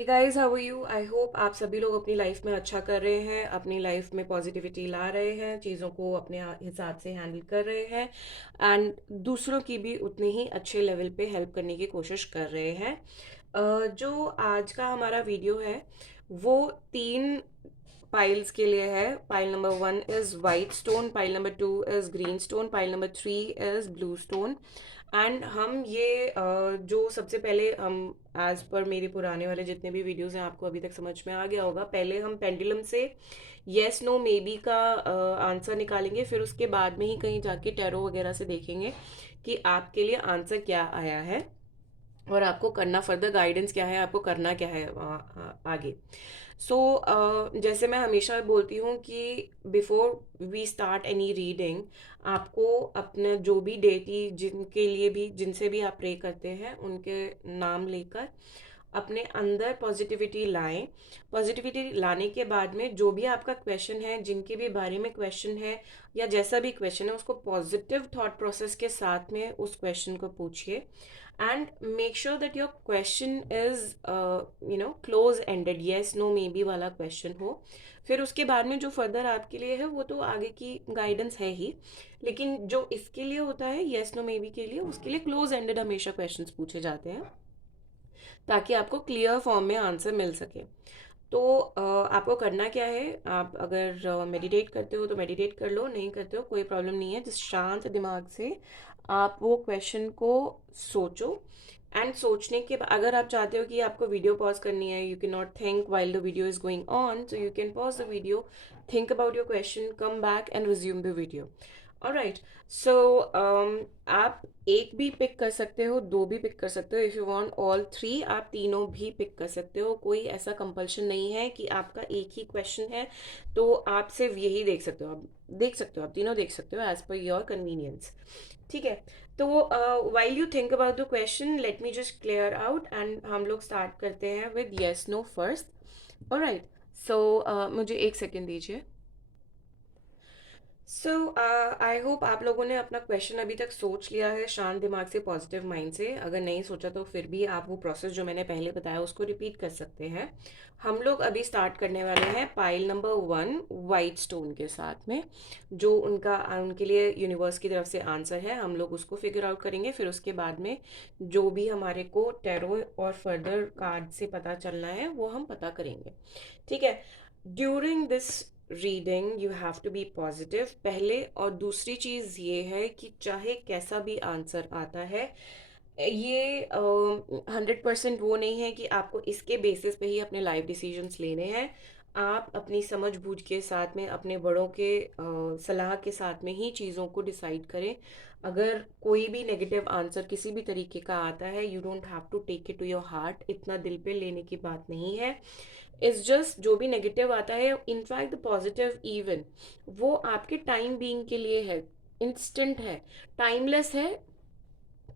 Hey guys, how are you? I hope आप सभी लोग अपनी लाइफ में अच्छा कर रहे हैं, अपनी लाइफ में पॉजिटिविटी ला रहे हैं, चीज़ों को अपने हिसाब से हैंडल कर रहे हैं एंड दूसरों की भी उतने ही अच्छे लेवल पे हेल्प करने की कोशिश कर रहे हैं। जो आज का हमारा वीडियो है वो तीन पाइल्स के लिए है। Pile number 1 is white stone, pile number 2 is green stone, pile number 3 is blue stone. And हम ये जो सबसे पहले हम एज पर मेरे पुराने वाले जितने भी वीडियोस हैं आपको अभी तक समझ में आ गया होगा। पहले हम पेंडुलम से येस नो मे बी का आंसर निकालेंगे, फिर उसके बाद में ही कहीं जाके टैरो वगैरह से देखेंगे कि आपके लिए आंसर क्या आया है और आपको करना फर्दर गाइडेंस क्या है, आपको करना क्या है आगे। सो जैसे मैं हमेशा बोलती हूँ कि before we start any reading, आपको अपना जो भी डेटी जिनके लिए भी जिनसे भी आप प्रे करते हैं उनके नाम लेकर अपने अंदर पॉजिटिविटी लाएं। पॉजिटिविटी लाने के बाद में जो भी आपका क्वेश्चन है, जिनके भी बारे में क्वेश्चन है या जैसा भी क्वेश्चन है, उसको पॉजिटिव थॉट प्रोसेस के साथ में उस क्वेश्चन को पूछिए and make sure that your question is close ended, yes no maybe वाला क्वेश्चन हो। फिर उसके बाद में जो फर्दर आपके लिए है वो तो आगे की गाइडेंस है ही, लेकिन जो इसके लिए होता है येस नो मे बी के लिए, उसके लिए क्लोज एंडेड हमेशा क्वेश्चंस पूछे जाते हैं ताकि आपको क्लियर फॉर्म में आंसर मिल सके। तो आपको करना क्या है, आप अगर मेडिटेट करते हो तो मेडिटेट कर लो, नहीं करते हो कोई प्रॉब्लम नहीं है। जिस शांत दिमाग से आप वो क्वेश्चन को सोचो एंड सोचने के बाद अगर आप चाहते हो कि आपको वीडियो पॉज करनी है, you can not think while the video is going on, so you can pause the video, think about your question, come back and resume the video. Alright. So आप एक भी पिक कर सकते हो, दो भी पिक कर सकते हो, if you want all three आप तीनों भी पिक कर सकते हो। कोई ऐसा कंपल्शन नहीं है कि आपका एक ही क्वेश्चन है तो आप सिर्फ यही देख सकते हो। आप देख सकते हो, आप तीनों देख सकते हो एज पर योर कन्वीनियंस। ठीक है। तो while you think about the question, let me just clear out and हम लोग स्टार्ट करते हैं with yes no first. Alright. So मुझे एक सेकेंड दीजिए। सो आई होप आप लोगों ने अपना क्वेश्चन अभी तक सोच लिया है शांत दिमाग से, पॉजिटिव माइंड से। अगर नहीं सोचा तो फिर भी आप वो प्रोसेस जो मैंने पहले बताया उसको रिपीट कर सकते हैं। हम लोग अभी स्टार्ट करने वाले हैं पाइल नंबर 1 वाइट स्टोन के साथ में। जो उनके लिए यूनिवर्स की तरफ से आंसर है हम लोग उसको फिगर आउट करेंगे, फिर उसके बाद में जो भी हमारे को टैरो और फर्दर कार्ड से पता चलना है वो हम पता करेंगे। ठीक है। During this reading you have to be positive पहले, और दूसरी चीज ये है कि चाहे कैसा भी आंसर आता है, ये 100% वो नहीं है कि आपको इसके बेसिस पे ही अपने लाइफ डिसीजंस लेने हैं। आप अपनी समझ बूझ के साथ में, अपने बड़ों के सलाह के साथ में ही चीज़ों को डिसाइड करें। अगर कोई भी नेगेटिव आंसर किसी भी तरीके का आता है, you don't have to take it to your heart, इतना दिल पे लेने की बात नहीं है। इट्स जस्ट जो भी नेगेटिव आता है, इनफैक्ट द पॉजिटिव इवन, वो आपके टाइम बीइंग के लिए है, इंस्टेंट है, टाइमलेस है।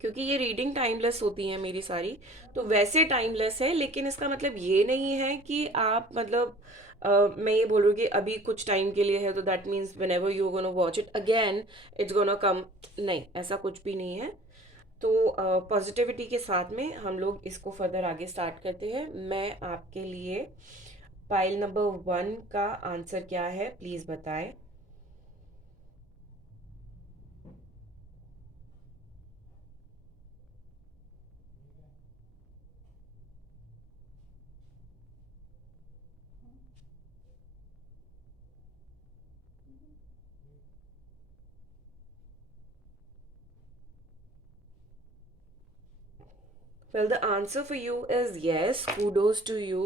क्योंकि ये रीडिंग टाइमलेस होती है मेरी सारी, तो वैसे टाइमलेस है, लेकिन इसका मतलब ये नहीं है कि आप मतलब मैं ये बोल रही हूँ कि अभी कुछ टाइम के लिए है तो that means when ever you gonna watch it again it's gonna come. नहीं, ऐसा कुछ भी नहीं है। तो पॉजिटिविटी के साथ में हम लोग इसको फर्दर आगे स्टार्ट करते हैं। मैं आपके लिए पाइल नंबर 1 का आंसर क्या है प्लीज बताएं। Well, the answer for you is yes. Kudos to you,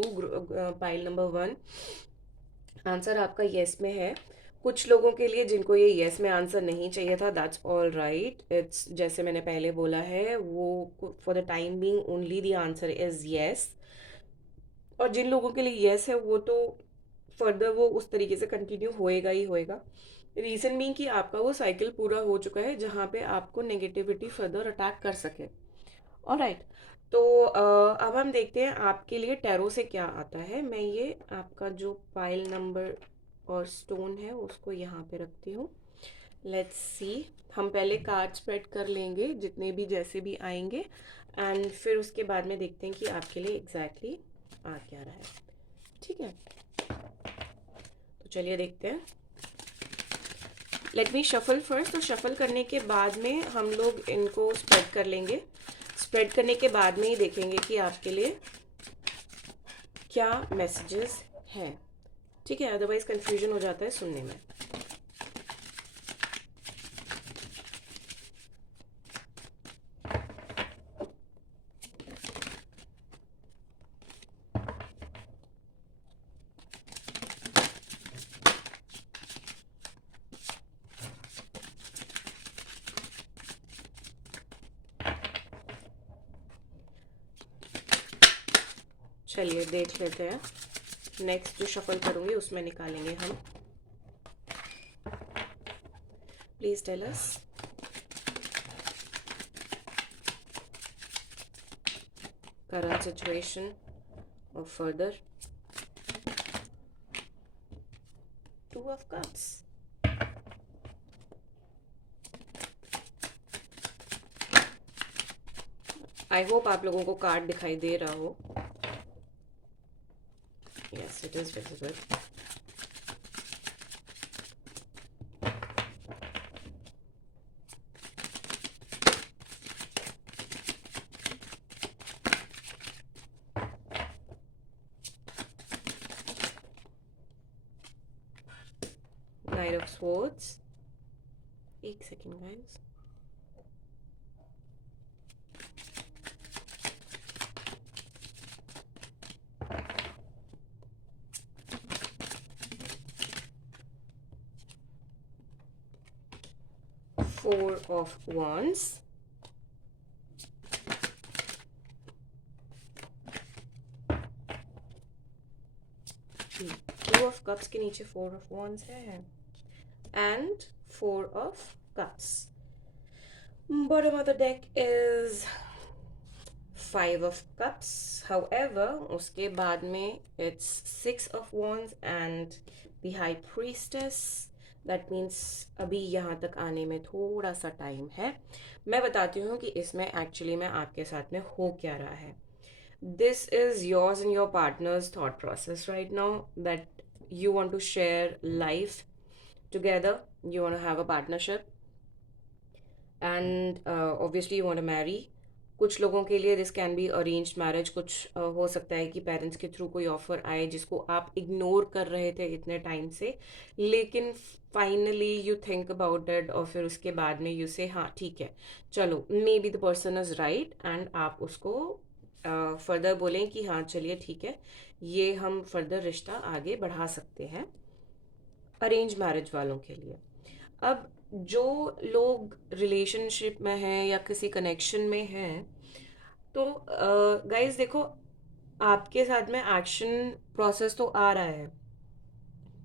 pile number 1. Answer आपका येस में है। कुछ लोगों के लिए जिनको ये येस में आंसर नहीं चाहिए था, दैट्स ऑल राइट। इट्स जैसे मैंने पहले बोला है, वो for the time being only the answer is yes. और जिन लोगों के लिए येस है वो तो फर्दर वो उस तरीके से कंटिन्यू होएगा ही होएगा। रीजन बीइंग कि आपका वो साइकिल पूरा हो चुका है जहाँ पे आपको नेगेटिविटी फर्दर अटैक कर सके। ऑलराइट। तो अब हम देखते हैं आपके लिए टैरो से क्या आता है। मैं ये आपका जो पाइल नंबर और स्टोन है उसको यहाँ पे रखती हूँ। Let's see. हम पहले कार्ड स्प्रेड कर लेंगे जितने भी जैसे भी आएंगे, एंड फिर उसके बाद में देखते हैं कि आपके लिए एग्जैक्टली आ क्या रहा है, ठीक है। तो चलिए देखते हैं। Let me shuffle first. तो शफल करने के बाद में हम लोग इनको स्प्रेड कर लेंगे। स्प्रेड करने के बाद में ही देखेंगे कि आपके लिए क्या मैसेजेस हैं, ठीक है, अदरवाइज कंफ्यूजन हो जाता है सुनने में। चलिए देख लेते हैं। नेक्स्ट जो शफल करूंगी उसमें निकालेंगे हम। Please tell us. Current situation और further. Two of cups. I hope आप लोगों को कार्ड दिखाई दे रहा हो। Yes, it is visible. Knight of swords. एक second guys. Four of Wands. Two of Cups के नीचे Four of Wands है, and Four of Cups. Bottom of the deck is Five of Cups. However, उसके बाद में it's Six of Wands and the High Priestess. That means अभी यहाँ तक आने में थोड़ा सा टाइम है। मैं बताती हूँ कि इसमें एक्चुअली में आपके साथ में हो क्या रहा है। This is yours and your partner's thought process right now, that you want to share life together, you want to have a partnership and obviously you want to marry. कुछ लोगों के लिए this can be arranged marriage, कुछ हो सकता है कि parents के थ्रू कोई ऑफर आए जिसको आप इग्नोर कर रहे थे इतने टाइम से, लेकिन finally you think about it और फिर उसके बाद में यू से हाँ ठीक है चलो may be the person is right, and आप उसको फर्दर बोलें कि हाँ चलिए ठीक है ये हम फर्दर रिश्ता आगे बढ़ा सकते हैं, अरेंज मैरिज वालों के लिए। अब जो लोग रिलेशनशिप में हैं या किसी कनेक्शन में हैं, तो गाइस देखो आपके साथ में एक्शन प्रोसेस तो आ रहा है,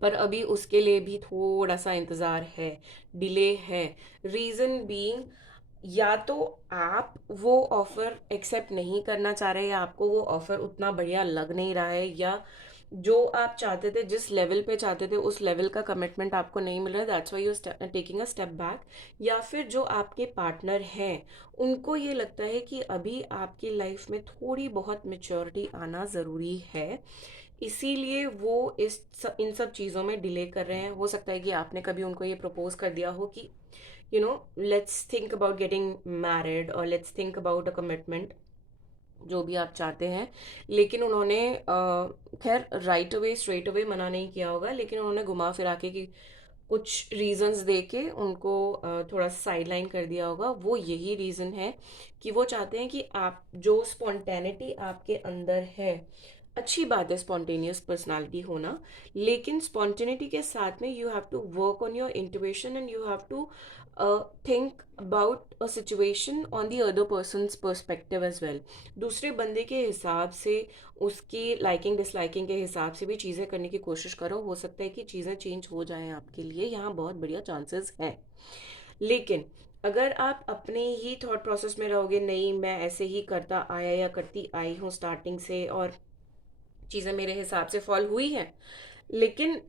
पर अभी उसके लिए भी थोड़ा सा इंतज़ार है, डिले है। रीज़न बीइंग या तो आप वो ऑफ़र एक्सेप्ट नहीं करना चाह रहे, या आपको वो ऑफ़र उतना बढ़िया लग नहीं रहा है, या जो आप चाहते थे जिस लेवल पे चाहते थे उस लेवल का कमिटमेंट आपको नहीं मिल रहा है, that's why you taking a step back. या फिर जो आपके पार्टनर हैं उनको ये लगता है कि अभी आपकी लाइफ में थोड़ी बहुत मेच्योरिटी आना ज़रूरी है, इसीलिए वो इन सब चीज़ों में डिले कर रहे हैं। हो सकता है कि आपने कभी उनको ये प्रपोज कर दिया हो कि you know let's think about getting married और let's think about a commitment, जो भी आप चाहते हैं, लेकिन उन्होंने खैर राइट अवे स्ट्रेट अवे मना नहीं किया होगा, लेकिन उन्होंने घुमा फिरा के कि कुछ रीजंस दे के उनको थोड़ा साइड लाइन कर दिया होगा। वो यही रीज़न है कि वो चाहते हैं कि आप जो स्पॉन्टेनिटी आपके अंदर है, अच्छी बात है स्पॉन्टेनियस पर्सनालिटी होना, लेकिन स्पॉन्टेनिटी के साथ में you have to work on your intuition and you have to think about a situation on the other person's perspective as well. दूसरे बंदे के हिसाब से, उसकी लाइकिंग डिसलाइकिंग के हिसाब से भी चीज़ें करने की कोशिश करो। हो सकता है कि चीज़ें चेंज हो जाएं आपके लिए, यहाँ बहुत बढ़िया चांसेस हैं। लेकिन अगर आप अपने ही थॉट प्रोसेस में रहोगे, नहीं मैं ऐसे ही करता आया या करती आई हूँ स्टार्टिंग से और चीज़ें मेरे हिसाब से फॉल हुई हैं, लेकिन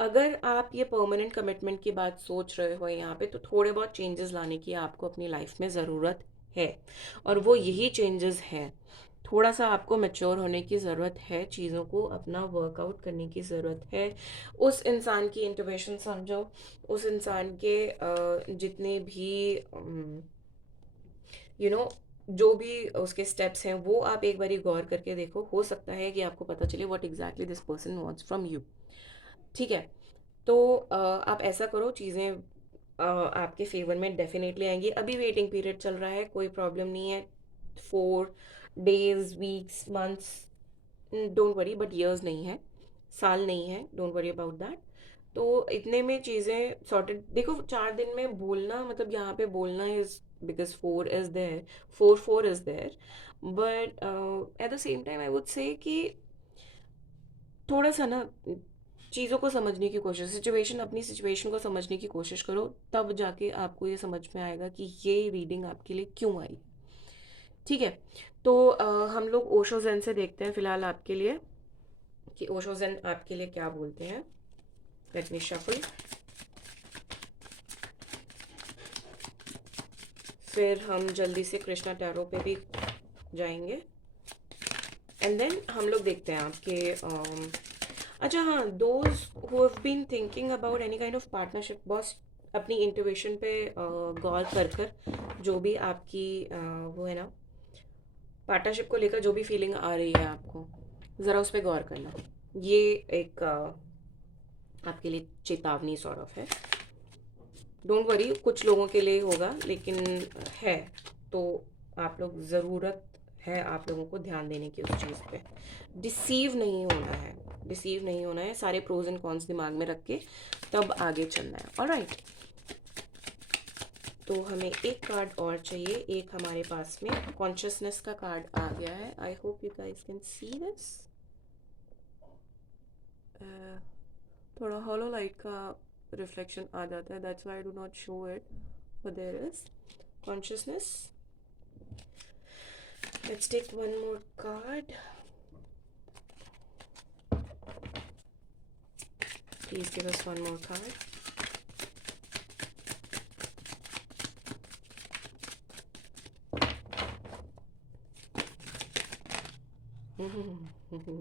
अगर आप ये परमानेंट कमिटमेंट की बात सोच रहे हो यहाँ पे, तो थोड़े बहुत चेंजेस लाने की आपको अपनी लाइफ में ज़रूरत है, और वो यही चेंजेस हैं। थोड़ा सा आपको मैच्योर होने की ज़रूरत है, चीज़ों को अपना वर्कआउट करने की ज़रूरत है। उस इंसान की इंटुइशन समझो, उस इंसान के जितने भी यू नो जो भी उसके स्टेप्स हैं वो आप एक बारी गौर करके देखो। हो सकता है कि आपको पता चले what exactly this person wants from you. ठीक है, तो आप ऐसा करो, चीज़ें आपके फेवर में डेफिनेटली आएंगी। अभी वेटिंग पीरियड चल रहा है, कोई प्रॉब्लम नहीं है। 4 days, weeks, months, don't worry, but years नहीं है, साल नहीं है, डोंट वरी अबाउट दैट। तो इतने में चीज़ें सॉर्टेड। देखो 4 दिन में बोलना, मतलब यहाँ पे बोलना is because 4 is there, 4 4 is there, but at the same time I would say कि थोड़ा सा ना चीज़ों को समझने की कोशिश, सिचुएशन, अपनी सिचुएशन को समझने की कोशिश करो, तब जाके आपको ये समझ में आएगा कि ये रीडिंग आपके लिए क्यों आई। ठीक है, तो हम लोग ओशो ज़ेन से देखते हैं फिलहाल आपके लिए कि ओशो ज़ेन आपके लिए क्या बोलते हैं। Let me shuffle. फिर हम जल्दी से कृष्णा टैरो पे भी जाएंगे, एंड देन हम लोग देखते हैं आपके अच्छा हाँ, those who have been thinking about any kind of partnership, boss अपनी इंट्यूशन पे गौर कर कर जो भी आपकी वो है ना, पार्टनरशिप को लेकर जो भी फीलिंग आ रही है आपको, ज़रा उस पर गौर करना। ये एक आपके लिए चेतावनी सॉर्ट ऑफ है। डोंट वरी, कुछ लोगों के लिए होगा, लेकिन है तो आप लोग, ज़रूरत है आप लोगों को ध्यान देने की उस चीज़ पे। डिसीव नहीं होना है, डिसीव नहीं होना है, सारे प्रोज एंड कॉन्स दिमाग में रख के तब आगे चलना है। ऑलराइट, तो हमें एक कार्ड और चाहिए। एक हमारे पास में कॉन्शियसनेस का कार्ड आ गया है। I hope you guys can see this. थोड़ा हॉलो लाइट का रिफ्लेक्शन आ जाता है, that's why I do not show it, but there is consciousness. Let's take one more card. Please give us one more card.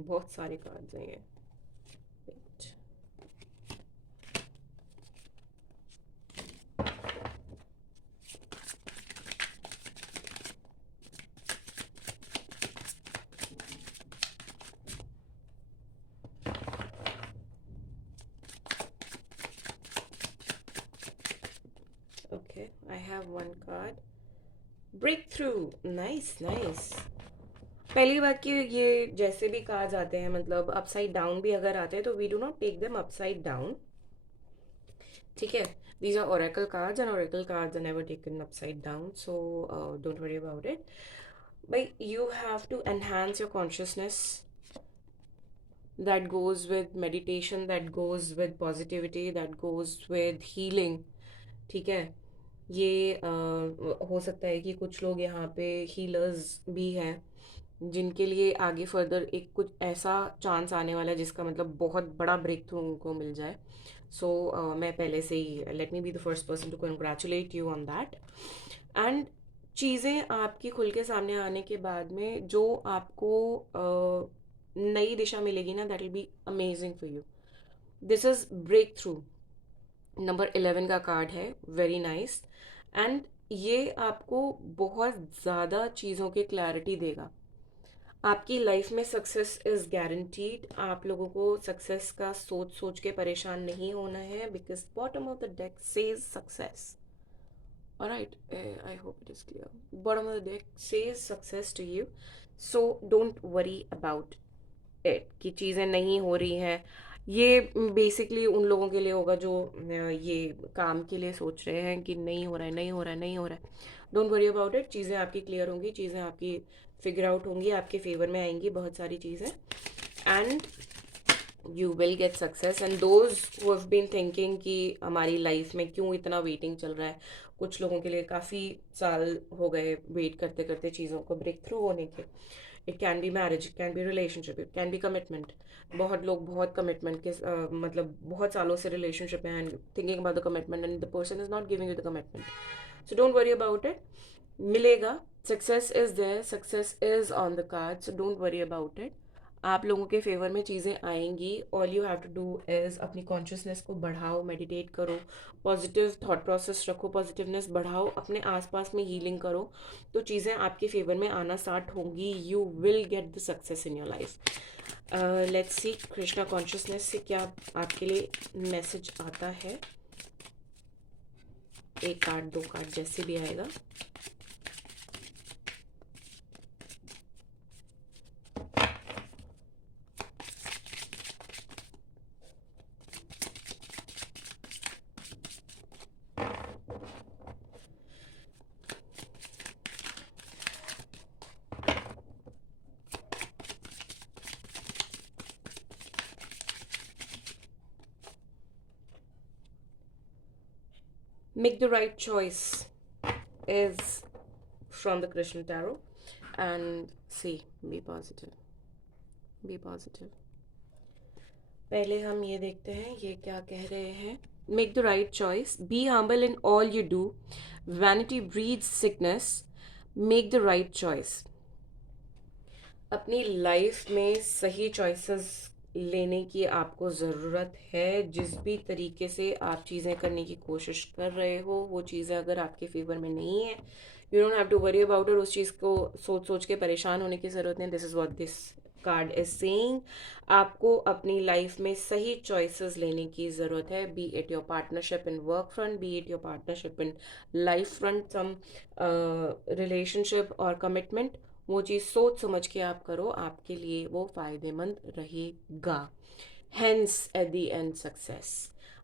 बहुत सारे cards हैं ये। Okay, I have one card, breakthrough. Nice nice. पहली बात कि ये जैसे भी कार्ड्स आते हैं, मतलब अपसाइड डाउन भी अगर आते हैं, तो we do not take them upside down. ठीक है, these are oracle cards and oracle cards are never taken upside down, so don't worry about it. But you have to enhance your consciousness, that goes with meditation, that goes with positivity, that goes with healing. ठीक है, ये हो सकता है कि कुछ लोग यहाँ पे हीलर्स भी हैं, जिनके लिए आगे फर्दर एक कुछ ऐसा चांस आने वाला है जिसका मतलब बहुत बड़ा ब्रेक थ्रू उनको मिल जाए। सो मैं पहले से ही, let me be the first person to congratulate you on that. And चीज़ें आपकी खुल के सामने आने के बाद में जो आपको नई दिशा मिलेगी ना, that will be amazing for you. This is breakthrough. Number 11 का कार्ड है, वेरी नाइस। एंड ये आपको बहुत ज़्यादा चीज़ों की क्लैरिटी देगा। आपकी लाइफ में सक्सेस इज़ गारंटीड। आप लोगों को सक्सेस का सोच सोच के परेशान नहीं होना है, because bottom of the deck says success. Alright, I hope it is clear. Bottom of the deck says success to you, so don't worry about it कि चीज़ें नहीं हो रही हैं। ये बेसिकली उन लोगों के लिए होगा जो ये काम के लिए सोच रहे हैं कि नहीं हो रहा है, नहीं हो रहा है, नहीं हो रहा है। डोंट वरी अबाउट इट, चीज़ें आपकी क्लियर होंगी, चीज़ें आपकी फिगर आउट होंगी, आपके फेवर में आएंगी बहुत सारी चीज़ें, and you will get success. And those who have been thinking कि हमारी लाइफ में क्यों इतना वेटिंग चल रहा है, कुछ लोगों के लिए काफ़ी साल हो गए वेट करते करते चीज़ों को ब्रेक थ्रू होने के। It can be marriage, it can be relationship, it can be commitment. बहुत लोग बहुत कमिटमेंट के मतलब बहुत सालों से रिलेशनशिप में and thinking about the commitment, and the person is not giving you the commitment. So don't worry about it, मिलेगा, success is there, success is on the card, so don't worry about it. आप लोगों के favour में चीज़ें आएंगी। All you have to do is अपनी consciousness को बढ़ाओ, मेडिटेट करो, पॉजिटिव थॉट प्रोसेस रखो, पॉजिटिवनेस बढ़ाओ, अपने आसपास में हीलिंग करो, तो चीज़ें आपके फेवर में आना स्टार्ट होंगी। You will get the success in your life. Let's see Krishna consciousness से क्या आपके लिए मैसेज आता है। एक कार्ड, दो कार्ड, जैसे भी आएगा। Make the right choice is from the Krishna Tarot. And see, be positive. Be positive. पहले हम ये देखते हैं ये क्या कह रहे हैं। Make the right choice. Be humble in all you do. Vanity breeds sickness. Make the right choice. अपनी लाइफ में सही चॉइसेस लेने की आपको ज़रूरत है। जिस भी तरीके से आप चीज़ें करने की कोशिश कर रहे हो, वो चीज़ें अगर आपके फेवर में नहीं है, you don't have to worry about it. उस चीज़ को सोच सोच के परेशान होने की ज़रूरत नहीं। This is what this card is saying. आपको अपनी लाइफ में सही चॉइसेस लेने की ज़रूरत है। Be it your partnership in work front, be it your partnership in life front, some relationship और कमिटमेंट। वो चीज़ सोच समझ के आप करो, आपके लिए वो फ़ायदेमंद रहेगा। Hence at the end success.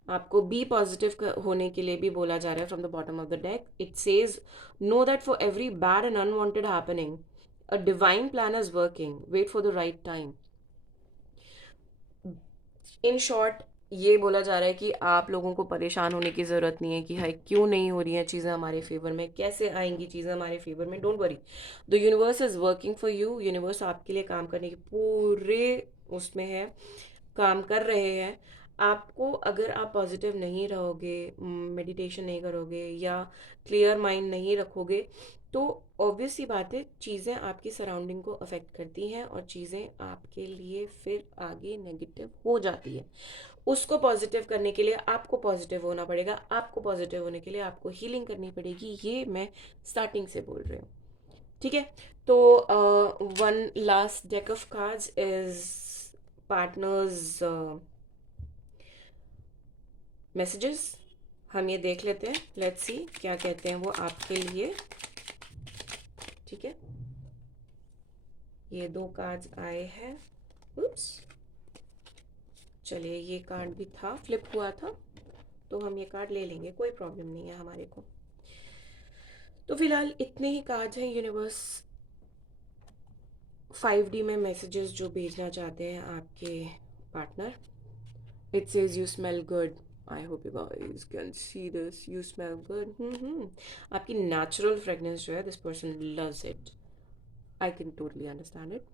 आपको बी पॉजिटिव होने के लिए भी बोला जा रहा है from the bottom of the deck. It says know that for every bad and unwanted happening a divine plan is working, wait for the right time. In short ये बोला जा रहा है कि आप लोगों को परेशान होने की ज़रूरत नहीं है कि हाय क्यों नहीं हो रही हैं चीज़ें हमारे फेवर में, कैसे आएंगी चीज़ें हमारे फेवर में। Don't worry, the universe is working for you. Universe आपके लिए काम करने के पूरे उसमें है, काम कर रहे हैं। आपको अगर आप पॉजिटिव नहीं रहोगे, मेडिटेशन नहीं करोगे या क्लियर माइंड नहीं रखोगे, तो ऑब्वियस सी बात है चीज़ें आपकी सराउंडिंग को अफेक्ट करती हैं और चीज़ें आपके लिए फिर आगे नेगेटिव हो जाती है। उसको पॉजिटिव करने के लिए आपको पॉजिटिव होना पड़ेगा। आपको पॉजिटिव होने के लिए आपको हीलिंग करनी पड़ेगी। ये मैं स्टार्टिंग से बोल रही हूँ, ठीक है। तो one last deck of cards is partners messages. हम ये देख लेते हैं, लेट्स सी क्या कहते हैं वो आपके लिए, ठीक है। ये दो कार्ड्स आए हैं। उप्स, चलिए ये कार्ड भी था, फ्लिप हुआ था, तो हम ये कार्ड ले लेंगे, कोई प्रॉब्लम नहीं है हमारे को। तो फिलहाल इतने ही कार्ड्स हैं। यूनिवर्स 5D में मैसेजेस जो भेजना चाहते हैं आपके partner. It says you smell good. I hope you guys can see this, you smell good. आपकी नेचुरल फ्रेगनेंस जो है, this person loves it. I can totally understand it.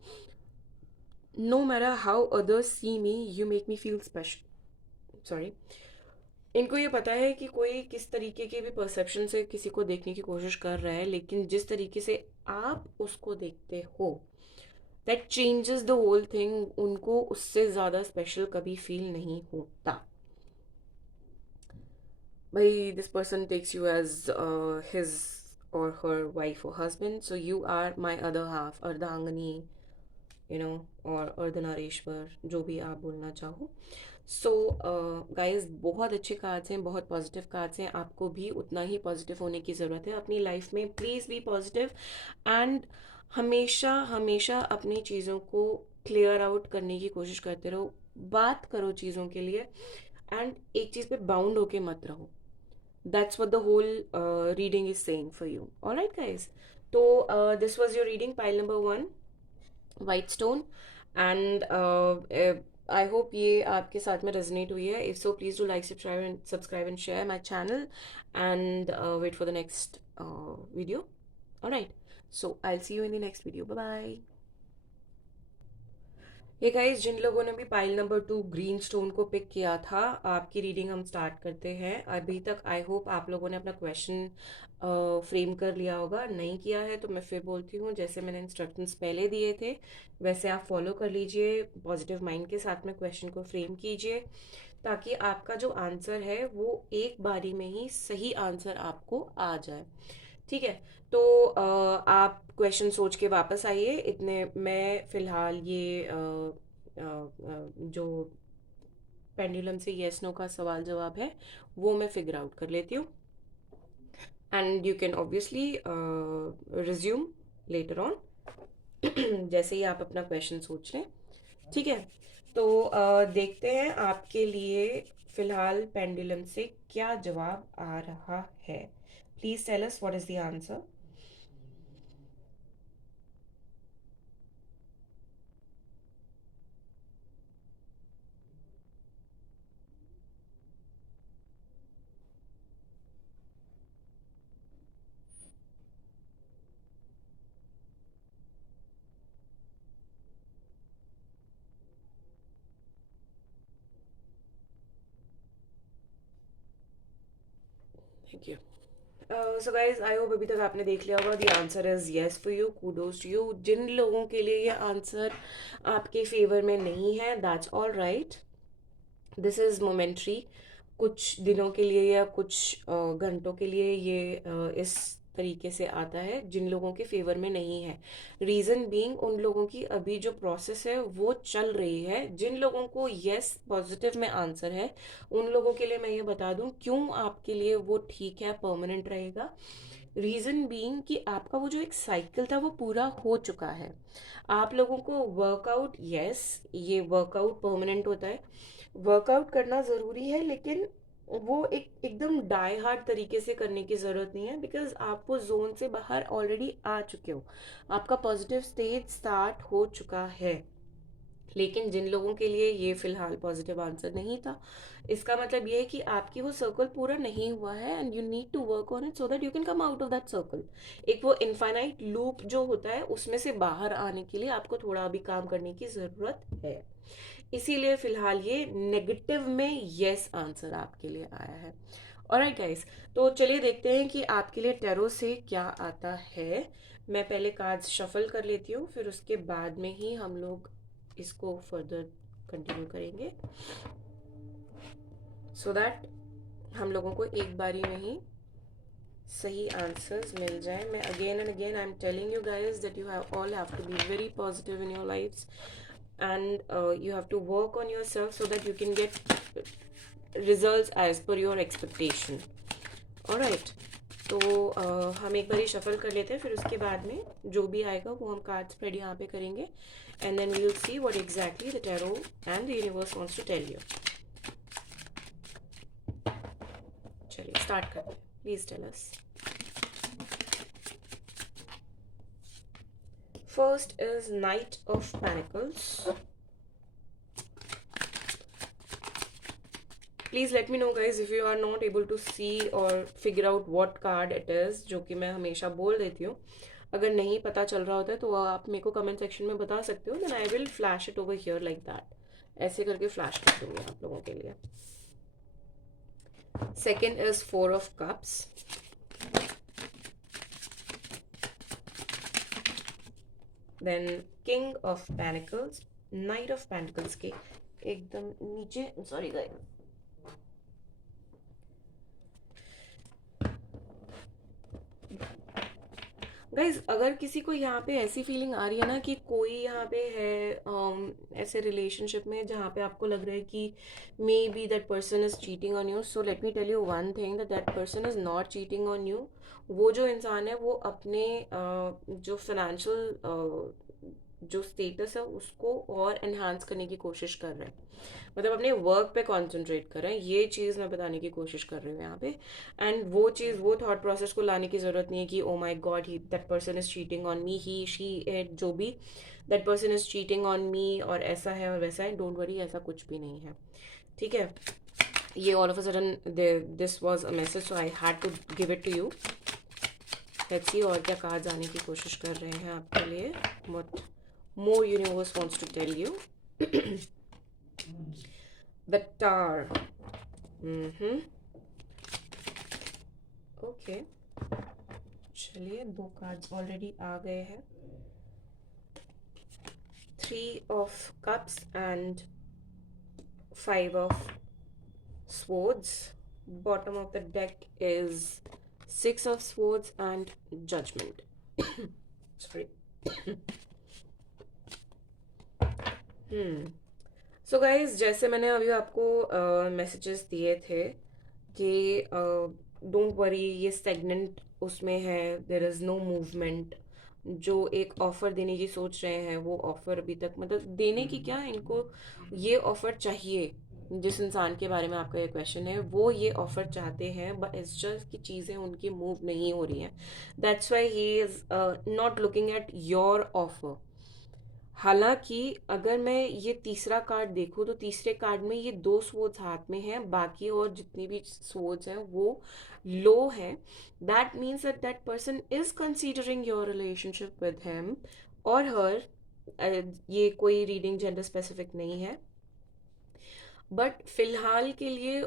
No matter how others see me, you make me feel special. Sorry, इनको ये पता है कि कोई किस तरीके के भी परसेप्शन से किसी को देखने की कोशिश कर रहा है, लेकिन जिस तरीके से आप उसको देखते हो, that changes the whole thing. उनको उससे ज़्यादा स्पेशल कभी फील नहीं होता। भाई this person takes you as his और हर वाइफ और husband, so you are my other half, अर्धांगनी, यू नो, और अर्धनारीश्वर, जो भी आप बोलना चाहो। सो गाइज बहुत अच्छे कार्ड्स हैं, बहुत पॉजिटिव कार्ड्स हैं। आपको भी उतना ही पॉजिटिव होने की ज़रूरत है अपनी लाइफ में। प्लीज़ बी पॉजिटिव एंड हमेशा हमेशा अपनी चीज़ों को क्लियर आउट करने की कोशिश करते रहो। बात करो चीज़ों के लिए एंड एक चीज़ पे बाउंड होके मत रहो। That's what the whole reading is saying for you. Alright guys, तो this was your reading, pile number 1, white stone. And I hope ये आपके साथ में रेजोनेट हुई है। If so please do like, subscribe and share my channel and wait for the next video. Alright, so I'll see you in the next video. Bye bye. ये guys, जिन लोगों ने भी पाइल नंबर 2 ग्रीन स्टोन को pick किया था, आपकी reading हम start करते हैं। अभी तक आई होप आप लोगों ने अपना क्वेश्चन फ्रेम कर लिया होगा। नहीं किया है तो मैं फिर बोलती हूँ, जैसे मैंने इंस्ट्रक्शंस पहले दिए थे वैसे आप फॉलो कर लीजिए। पॉजिटिव माइंड के साथ में क्वेश्चन को फ्रेम कीजिए, ताकि आपका जो आंसर है वो एक बारी में ही सही आंसर आपको आ जाए। ठीक है। तो आप क्वेश्चन सोच के वापस आइए। इतने मैं फिलहाल ये जो पेंडुलम से येस नो का सवाल जवाब है वो मैं फिगर आउट कर लेती हूँ, and you can obviously resume later on जैसे ही आप अपना क्वेश्चन सोच लें। ठीक है। तो देखते हैं आपके लिए फिलहाल पेंडुलम से क्या जवाब आ रहा है। Please tell us what is the answer. Thank you. So guys, I hope अभी तक आपने देख लिया होगा। The answer is yes for you, kudos to you. जिन लोगों के लिए ये आंसर आपके फेवर में नहीं है, that's all right. This is momentary. कुछ दिनों के लिए या कुछ घंटों के लिए ये इस तरीके से आता है। जिन लोगों के फेवर में नहीं है, रीजन बीइंग उन लोगों की अभी जो प्रोसेस है वो चल रही है। जिन लोगों को यस पॉजिटिव में आंसर है, उन लोगों के लिए मैं ये बता दूं क्यों आपके लिए वो ठीक है, परमानेंट रहेगा। रीजन बीइंग कि आपका वो जो एक साइकिल था वो पूरा हो चुका है। आप लोगों को वर्कआउट, यस, ये वर्कआउट परमानेंट होता है। वर्कआउट करना ज़रूरी है, लेकिन वो एक एकदम डाई हार्ड तरीके से करने की ज़रूरत नहीं है, बिकॉज आप वो जोन से बाहर ऑलरेडी आ चुके हो। आपका पॉजिटिव स्टेज स्टार्ट हो चुका है। लेकिन जिन लोगों के लिए ये फिलहाल पॉजिटिव आंसर नहीं था, इसका मतलब ये है कि आपकी वो सर्कल पूरा नहीं हुआ है, and you need to work on it so that you can come out of that circle. एक वो इनफाइनाइट लूप जो होता है, उसमें से बाहर आने के लिए आपको थोड़ा अभी काम करने की ज़रूरत है। इसीलिए फिलहाल ये नेगेटिव में यस आंसर आपके लिए आया है। ऑलराइट गाइस, तो चलिए देखते हैं कि आपके लिए टैरो से क्या आता है। मैं पहले कार्ड्स शफल कर लेती हूँ, फिर उसके बाद में ही हम लोग इसको फर्दर कंटिन्यू करेंगे, सो दैट हम लोगों को एक बारी में ही सही आंसर्स मिल जाए। मैं again and again I am telling you guys that you have all have to be very positive in your lifes, and you have to work on yourself so that you can get results as per your expectation. Alright, तो हम एक बार shuffle कर लेते हैं, फिर उसके बाद में जो भी आएगा वो हम कार्ड स्प्रेड यहाँ पे करेंगे, and then we will see what exactly the tarot and the universe wants to tell you. चलिए स्टार्ट करते हैं। Please tell us. First is knight of pentacles. Please let me know guys if you are not able to see और figure out what card it is, जो कि मैं हमेशा बोल देती हूँ। अगर नहीं पता चल रहा होता है तो आप मेरे को कमेंट सेक्शन में बता सकते हो, then I will flash it over here like that. ऐसे करके फ्लैश कर दूंगी आप लोगों के लिए। Second is 4 of cups. Then king of pentacles, knight of pentacles के एकदम नीचे, सॉरी गाइस। गाइज, अगर किसी को यहाँ पे ऐसी फीलिंग आ रही है ना कि कोई यहाँ पे है ऐसे रिलेशनशिप में जहाँ पे आपको लग रहा है कि maybe that person is cheating on you, so let me tell you one thing, that that person is not cheating on you. वो जो इंसान है वो अपने जो फाइनेंशियल जो स्टेटस है उसको और एनहांस करने की कोशिश कर रहे हैं, मतलब अपने वर्क पे कंसंट्रेट कर रहे हैं। ये चीज़ मैं बताने की कोशिश कर रही हूँ यहाँ पे। एंड वो चीज़, वो थॉट प्रोसेस को लाने की ज़रूरत नहीं है कि oh my god he that person is cheating on me, he she it, जो भी, that person is cheating on me और ऐसा है और वैसा है। डोंट वरी, ऐसा कुछ भी नहीं है। ठीक है। ये all of a sudden this was a message, so I had to give it to you. Let's see और क्या कहा जाने की कोशिश कर रहे हैं आपके लिए, what more universe wants to tell you. The star. Okay, चलिए 2 कार्ड्स ऑलरेडी आ गए हैं। 3 of cups and 5 of swords. Bottom of the deck is 6 of swords and judgment. Sorry. So guys, जैसे मैंने अभी आपको मैसेजेस दिए थे कि डोंट वरी, ये स्टेगनेंट उसमें है, देर इज़ नो मूवमेंट। जो एक ऑफ़र देने की सोच रहे हैं वो ऑफ़र अभी तक, मतलब देने की क्या, इनको ये ऑफ़र चाहिए। जिस इंसान के बारे में आपका ये क्वेश्चन है, वो ये ऑफ़र चाहते हैं, बट इट्स जस्ट कि चीज़ें उनकी मूव नहीं हो रही हैं। That's why he is not looking at your offer. हालांकि अगर मैं ये तीसरा कार्ड देखूं तो तीसरे कार्ड में ये 2 स्वर्ड्स हाथ में हैं, बाकी और जितनी भी स्वर्ड्स हैं वो लो हैं। That means that that person is considering your relationship with him और हर। ये कोई रीडिंग जेंडर स्पेसिफिक नहीं है, बट फिलहाल के लिए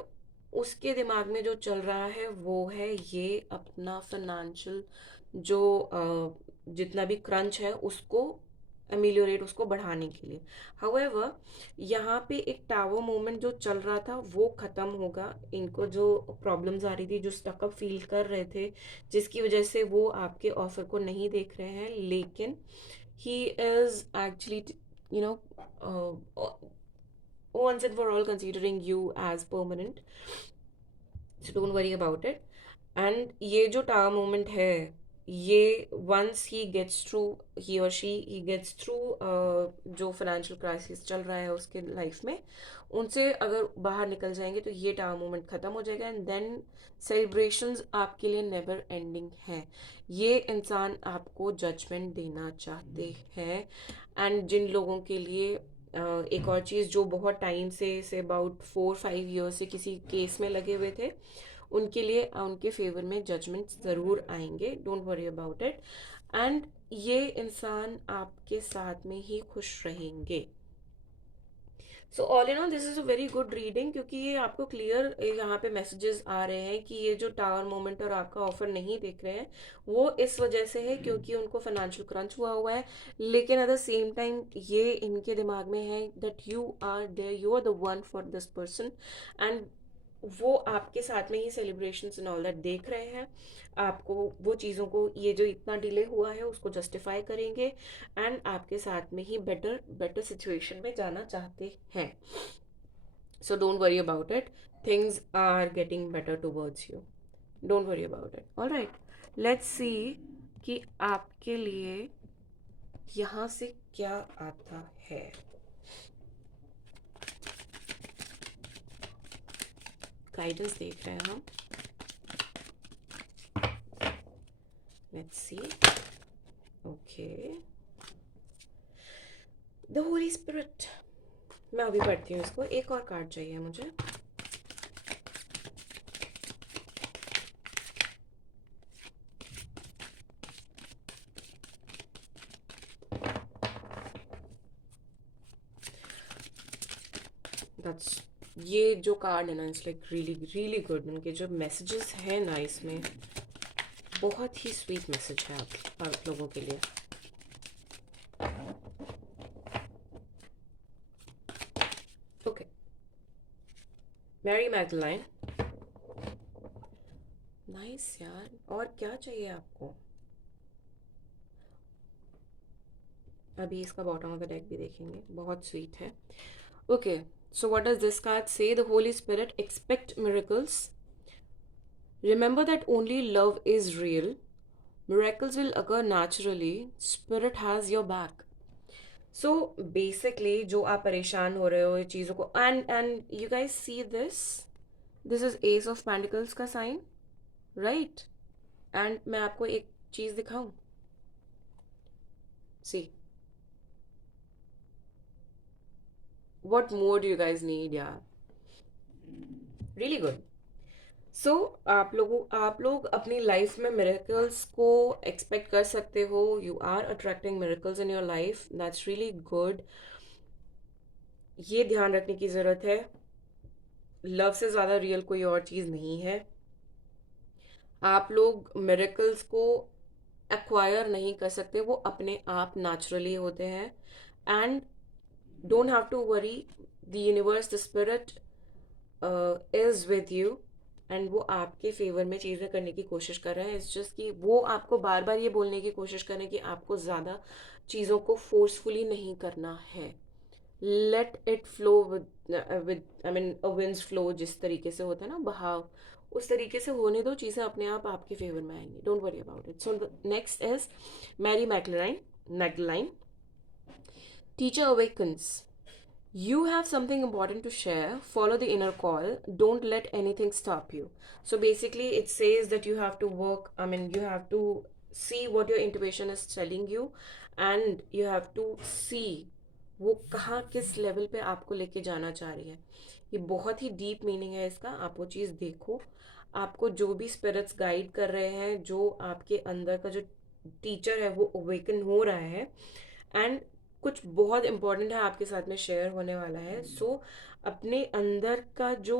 उसके दिमाग में जो चल रहा है वो है ये अपना फाइनेंशियल जो जितना भी क्रंच है उसको अमिलियोरेट, उसको बढ़ाने के लिए। हाउएवर, यहाँ पे एक टावर मोमेंट जो चल रहा था वो खत्म होगा। इनको जो प्रॉब्लम्स आ रही थी, जो स्टकअप फील कर रहे थे, जिसकी वजह से वो आपके ऑफर को नहीं देख रहे हैं, लेकिन he is actually, you know, once and for all considering you as permanent. So don't worry about it. And ये जो टावर मोमेंट है, ये once he gets through, he or she gets through जो फाइनेंशियल क्राइसिस चल रहा है उसके life में, उनसे अगर बाहर निकल जाएंगे तो ये टावर मोमेंट खत्म हो जाएगा। एंड देन सेलिब्रेशंस आपके लिए नेवर एंडिंग है। ये इंसान आपको जजमेंट देना चाहते हैं। एंड जिन लोगों के लिए एक और चीज़, जो बहुत टाइम से अबाउट 4-5 ईयर्स से किसी केस में लगे हुए थे, उनके लिए उनके फेवर में जजमेंट ज़रूर आएंगे। Don't worry about it. And ये इंसान आपके साथ में ही खुश रहेंगे। So all in all this is a very good reading, क्योंकि ये आपको क्लियर यहाँ पे मैसेजेस आ रहे हैं कि ये जो टावर मोमेंट और आपका ऑफर नहीं देख रहे हैं वो इस वजह से है क्योंकि उनको फाइनेंशियल क्रंच हुआ है। लेकिन एट द सेम टाइम ये इनके दिमाग में है that you are there, you are the one for this person. And वो आपके साथ में ही सेलिब्रेशंस एंड ऑल दैट देख रहे हैं। आपको वो चीज़ों को, ये जो इतना डिले हुआ है उसको जस्टिफाई करेंगे एंड आपके साथ में ही बेटर बेटर सिचुएशन में जाना चाहते हैं। So don't worry about it, things are getting better towards you. Don't worry about it. Alright, let's see कि आपके लिए यहाँ से क्या आता है। गाइडेंस देख रहे हैं हम। Let's see. Okay, the Holi spirit. मैं अभी पढ़ती हूँ इसको, एक और कार्ड चाहिए मुझे। दैट्स, ये जो कार्ड है ना, it's like really really good. उनके जो मैसेजेस हैं ना इसमें, बहुत ही स्वीट मैसेज है आप लोगों के लिए। Okay, Mary मैगलाइन। नाइस यार, और क्या चाहिए आपको? अभी इसका बॉटम ऑफ द डेक भी देखेंगे, बहुत स्वीट है। Okay, so what does this card say? The Holy Spirit, expect miracles. Remember that only love is real. Miracles will occur naturally. Spirit has your back. So basically, जो आप परेशान हो रहे हो ये चीज़ों को, and you guys see this? This is Ace of Pentacles का साइन, right? And मैं आपको एक चीज़ दिखाऊं। See, what more do you guys need? Yeah, really good. सो आप लोग अपनी लाइफ में मिरेकल्स को एक्सपेक्ट कर सकते हो। You are attracting miracles in your life, that's really good. ये ध्यान रखने की ज़रूरत है, लव से ज़्यादा रियल कोई और चीज़ नहीं है। आप लोग मिरेकल्स को एक्वायर नहीं कर सकते, वो अपने आप नेचुरली होते हैं। And don't have to worry, the universe, the spirit is with you, and वो आपके फेवर में चीज़ें करने की कोशिश कर रहे हैं। इट्स जस्ट कि वो आपको बार बार ये बोलने की कोशिश कर रहे हैं कि आपको ज़्यादा चीज़ों को फोर्सफुली नहीं करना है। Let it flow with I mean a winds flow, जिस तरीके से होता है ना बहाव, उस तरीके से होने दो, चीज़ें अपने आप आपके फेवर में आएंगी। Don't worry about it. So next is Mary Magdalene. Teacher awakens, you have something important to share. Follow the inner call. Don't let anything stop you. So basically, it says that you have to work, I mean, you have to see what your intuition is telling you, and you have to see वो कहाँ किस level पे आपको लेके जाना चाह रही है। ये बहुत ही डीप मीनिंग है इसका। आप वो चीज़ देखो, आपको जो भी स्पिरिट्स गाइड कर रहे हैं, जो आपके अंदर का जो टीचर है वो अवेकन हो रहा है, एंड कुछ बहुत इंपॉर्टेंट है आपके साथ में शेयर होने वाला है। सो अपने अंदर का जो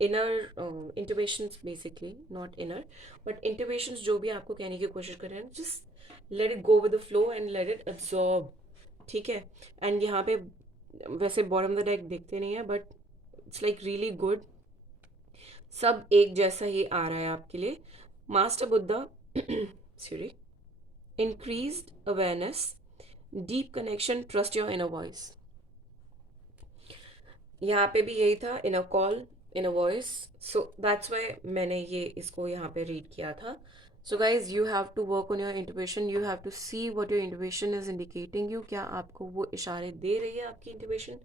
inner intuitions, basically not inner but intuitions, जो भी आपको कहने की कोशिश कर रहे हैं, just let it go with the flow and let it absorb. ठीक है। एंड यहाँ पे वैसे बॉटम ऑफ द डेक देखते नहीं है, but it's like really good. सब एक जैसा ही आ रहा है आपके लिए। Master Buddha sorry, increased awareness, deep connection, trust your inner voice। यहाँ पे भी यही था, inner call, inner voice। so that's why मैंने ये इसको यहाँ पे रीड किया था। so guys, you have to work on your intuition, you have to see what your intuition is indicating you, क्या आपको वो इशारे दे रही है आपकी intuition,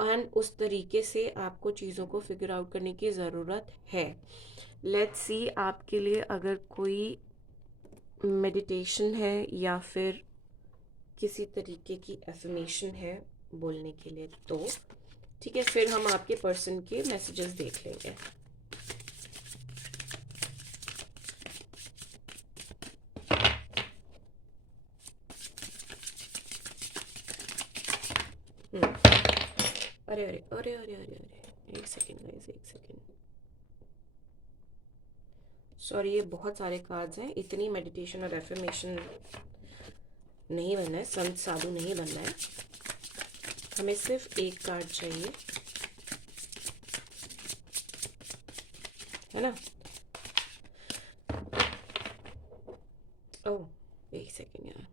एंड उस तरीके से आपको चीज़ों को फिगर आउट करने की ज़रूरत है। लेट्स सी आपके लिए अगर कोई मेडिटेशन है या फिर किसी तरीके की एफर्मेशन है बोलने के लिए, तो ठीक है, फिर हम आपके पर्सन के मैसेजेस देख लेंगे। अरे अरे अरे अरे अरे अरे, एक सेकेंड गाइस, एक सेकेंड। सॉरी, ये बहुत सारे कार्ड्स हैं, इतनी मेडिटेशन और एफर्मेशन नहीं बनना है, संत साधु नहीं बनना है, हमें सिर्फ एक कार्ड चाहिए, है ना। ओह, एक सेकेंड यार।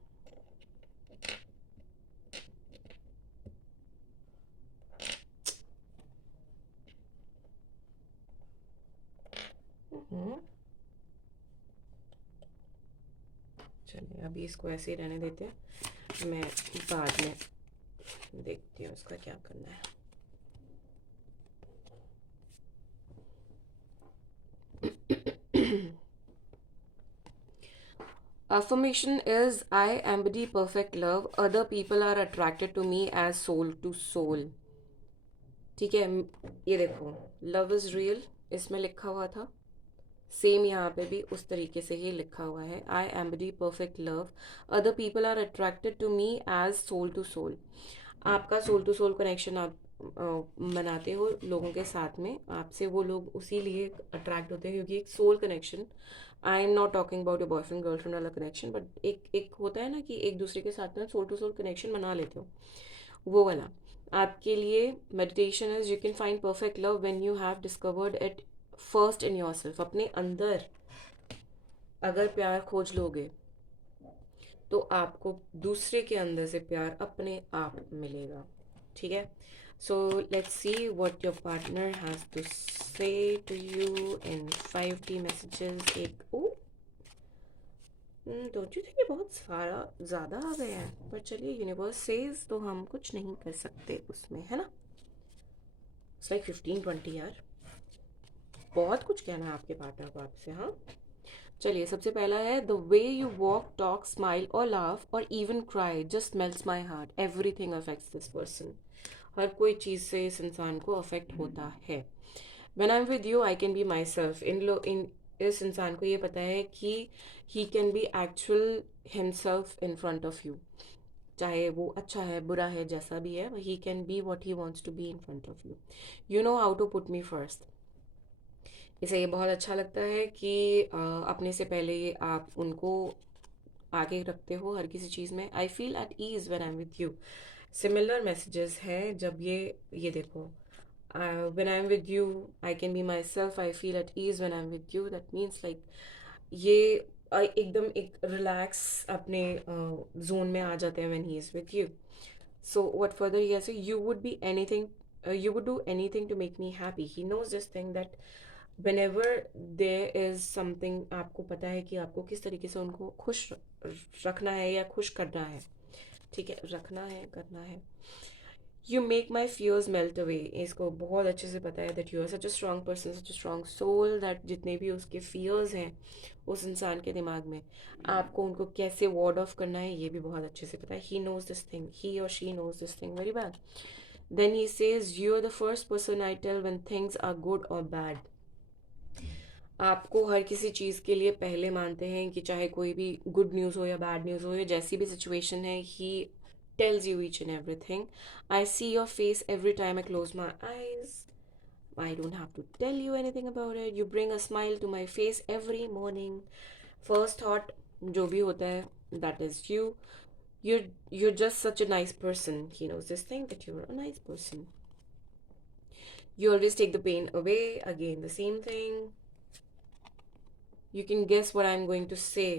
चलिए, अभी इसको ऐसे ही रहने देते हैं, मैं बाद में देखती हूँ उसका क्या करना है। Affirmation is I embody perfect love. Other people are attracted to me as soul to soul. ठीक है, ये देखो, लव इज रियल इसमें लिखा हुआ था, सेम यहाँ पे भी उस तरीके से ही लिखा हुआ है, I embody perfect love, other people are attracted to me as soul to soul. आपका सोल टू सोल कनेक्शन आप बनाते हो लोगों के साथ में, आपसे वो लोग उसी लिए अट्रैक्ट होते हैं, क्योंकि एक soul connection, I am not talking about your boyfriend girlfriend वाला कनेक्शन, बट एक एक होता है ना कि एक दूसरे के साथ में सोल टू सोल कनेक्शन बना लेते हो, वो वाला आपके लिए meditation is. You can find perfect love when you have discovered it first in yourself. अपने अंदर अगर प्यार खोज लोगे तो आपको दूसरे के अंदर से प्यार अपने आप मिलेगा। ठीक है। So let's see what your partner has to say to you in 5D messages. एक डोंट यू थिंक ये बहुत सारा ज़्यादा आ गया है, पर चलिए, यूनिवर्स सेज तो हम कुछ नहीं कर सकते उसमें, है ना। इट्स लाइक 15-20 यार, बहुत कुछ कहना है आपके पार्टनर को आपसे। हाँ, चलिए, सबसे पहला है the way you walk, talk, smile और लाफ और even cry just melts my heart. Everything affects this person. हर कोई चीज़ से इस इंसान को अफेक्ट होता है। When I am with you I can be my self. इन इस इंसान को ये पता है कि he can be actual himself in front of you. चाहे वो अच्छा है बुरा है जैसा भी है, he can be what he wants to be in front of you. You know how to put me first. इसे ये बहुत अच्छा लगता है कि अपने से पहले ये आप उनको आगे रखते हो हर किसी चीज़ में. I feel at ease when I am with you. Similar messages हैं जब ये देखो, when I am with you I can be myself. I feel at ease when I am with you. That means like ये एकदम एक relax अपने zone में आ जाते हैं when he is with you. So what further he has, you would be anything, you would do anything to make me happy. He knows this thing that whenever there is something, आपको पता है कि आपको किस तरीके से उनको खुश रखना है या खुश करना है. ठीक है, रखना है, करना है. You make my fears melt away. इसको बहुत अच्छे से पता है that you are such a strong person, such a strong soul, that जितने भी उसके फियर्स हैं उस इंसान के दिमाग में, आपको उनको कैसे वार्ड ऑफ करना है ये भी बहुत अच्छे से पता है. He knows this thing, he और she knows this thing very bad. Then he says, you are the first person I tell when things are good or bad. आपको हर किसी चीज़ के लिए पहले मानते हैं कि चाहे कोई भी गुड न्यूज़ हो या बैड न्यूज़ हो या जैसी भी सिचुएशन है, ही tells you each and everything. I see your face every time I close my eyes. I don't have to tell you anything about it. You bring a smile to my face every morning. First thought जो भी होता है, that is you. You're just such a nice person. He knows this thing that you're a nice person. You always take the pain away. Again, the same thing. You can guess what I'm going to say.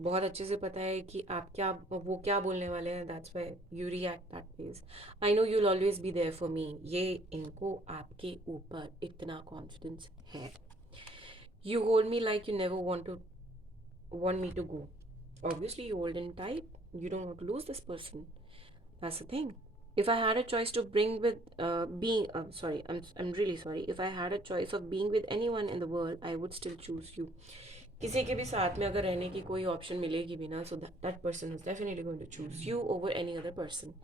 बहुत अच्छे से पता है कि आप क्या, वो क्या बोलने वाले हैं. That's why you react that ways. I know you will always be there for me. ये इनको आपके ऊपर इतना कॉन्फिडेंस है. You hold me like you never want me to go. Obviously, you hold in tight. You don't want to lose this person. That's the thing. If I had a choice to bring with being sorry, I'm really sorry. If I had a choice of being with anyone in the world, I would still choose you. किसी के भी साथ में अगर रहने की कोई option मिलेगी भी ना, so that person is definitely going to choose you over any other person.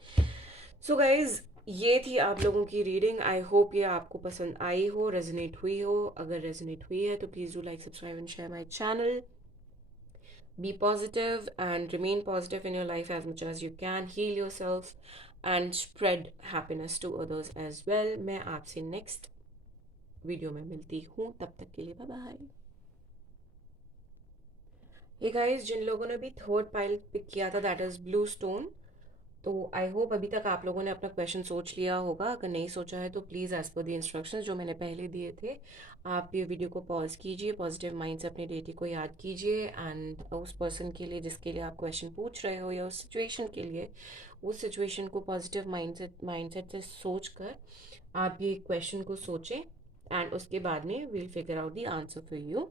So guys, ये थी आप लोगों की रीडिंग. आई होप ये आपको पसंद आई हो, रेजोनेट हुई हो. अगर रेजोनेट हुई है तो please do like, subscribe and share my channel. Be positive and remain positive in your life as much as you can. Heal yourself and spread happiness to others as well. मैं आपसे next video में मिलती हूँ. तब तक के लिए bye bye. ये गाइस, जिन लोगों ने भी थर्ड पाइल पिक किया था, दैट इज़ ब्लू स्टोन, तो आई होप अभी तक आप लोगों ने अपना क्वेश्चन सोच लिया होगा. अगर नहीं सोचा है तो please as per the instructions जो मैंने पहले दिए थे, आप ये वीडियो को पॉज कीजिए, पॉजिटिव माइंड से अपने डेटी को याद कीजिए, एंड उस पर्सन के लिए जिसके लिए आप क्वेश्चन पूछ रहे हो या उस सिचुएशन के लिए, उस सिचुएशन को पॉजिटिव माइंडसेट से सोच कर आप ये क्वेश्चन को सोचें, एंड उसके बाद में we'll figure out the answer for you.